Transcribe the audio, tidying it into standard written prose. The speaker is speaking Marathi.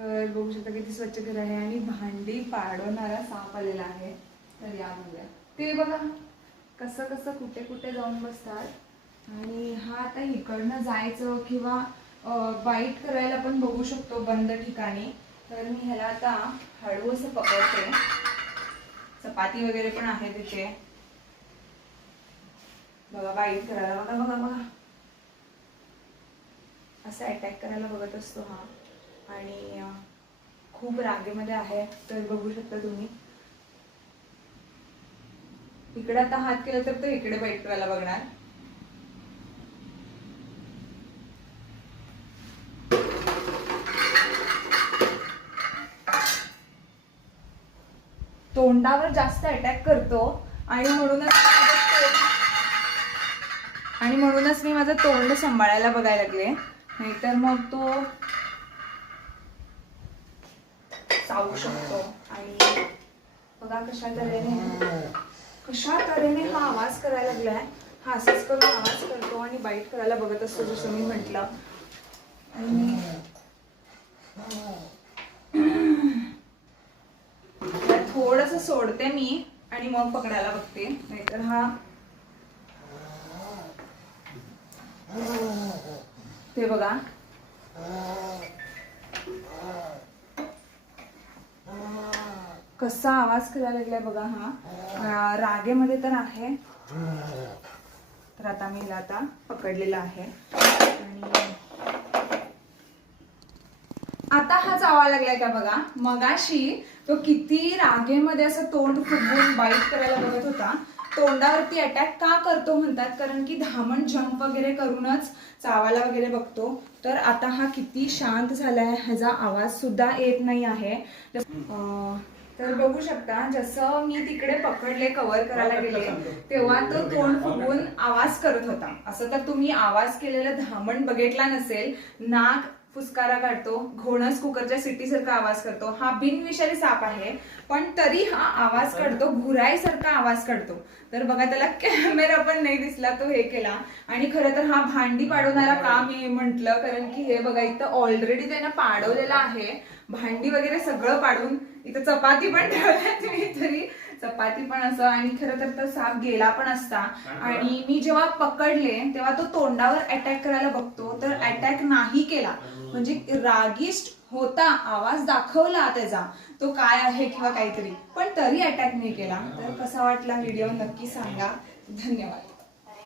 तर बघू शकता किती स्वच्छ घर आहे आणि भांडी पाडवणारा साप आलेला आहे. तर या बघूया ते बघा कसं कसं कुठे कुठे जाऊन बसतात आणि हा आता इकडनं जायचं किंवा बाईट करायला पण बघू शकतो बंद ठिकाणी. तर मी ह्याला आता हळू असं पकडते. चपाती वगैरे पण आहे तिथे बघा बाईट करायला. बघा बघा बघा असं अटॅक करायला बघत असतो हा आणि खूप रागेमध्ये आहे. तर बघू शकता तुम्ही इकडे आता हात केला तर तो इकडे बाईट करायला बघणार. तोंडावर जास्त अटॅक करतो आणि म्हणूनच मी माझं तोंड सांभाळायला बघायला लागले, नाहीतर मग तो चावू शकतो. आणि बघा कशा तऱ्हेने हा आवाज करायला लागलाय. हा असंच करून आवाज करतो आणि बाईट करायला बघत असतो जसं मी म्हटलं. आणि थोडंसं सोडते मी आणि मग पकडायला बघते, नाहीतर हा ते बघा कसा आवाज करायला लागलाय बघा. हा रागेमध्ये तर आहे. तर आता मी हिला आता पकडलेला आहे आणि आता हा चावायला लागलाय का बघा. मगाशी तो किती रागेमध्ये असं तोंड फुगवून बाईट करायला बघत होता. तोंडावरती अटॅक का करतो म्हणतात, कारण की धामण जंप वगैरे करूनच चावायला वगैरे बघतो. तर आता हा किती शांत झालाय, ह्याचा आवाज सुद्धा येत नाही आहे. तर बघू शकता जसं मी तिकडे पकडले कव्हर करायला गेले तेव्हा तो तोंड फुगवून आवाज करत होता. असं तर तुम्ही आवाज केलेला धामण बघितला नसेल. नाक फुसकारा काढतो, घोणस कुकरच्या सिटीसारखा आवाज करतो. हा बिनविषारी साप आहे पण तरी हा आवाज काढतो, घुराईसारखा आवाज काढतो. तर बघा त्याला कॅमेरा पण नाही दिसला, तो हे केला. आणि खरं तर हा भांडी पाडवणारा का मी म्हटलं, कारण की हे बघा इथं ऑलरेडी त्यानं पाडवलेलं आहे. भांडी वगैरे सगळं पाडून इथं चपाती पण ठेवल्यात मी, तरी चपाती पण असं. आणि खरं तर साप गेला पण असता. आणि मी जेव्हा पकडले तेव्हा तो तोंडावर अटॅक करायला बघतो, तर अटॅक नाही केला. म्हणजे रागिष्ट होता, आवाज दाखवला त्याचा तो काय आहे किंवा काहीतरी, पण तरी अटॅक नाही केला. तर कसा वाटला व्हिडिओ नक्की सांगा. धन्यवाद.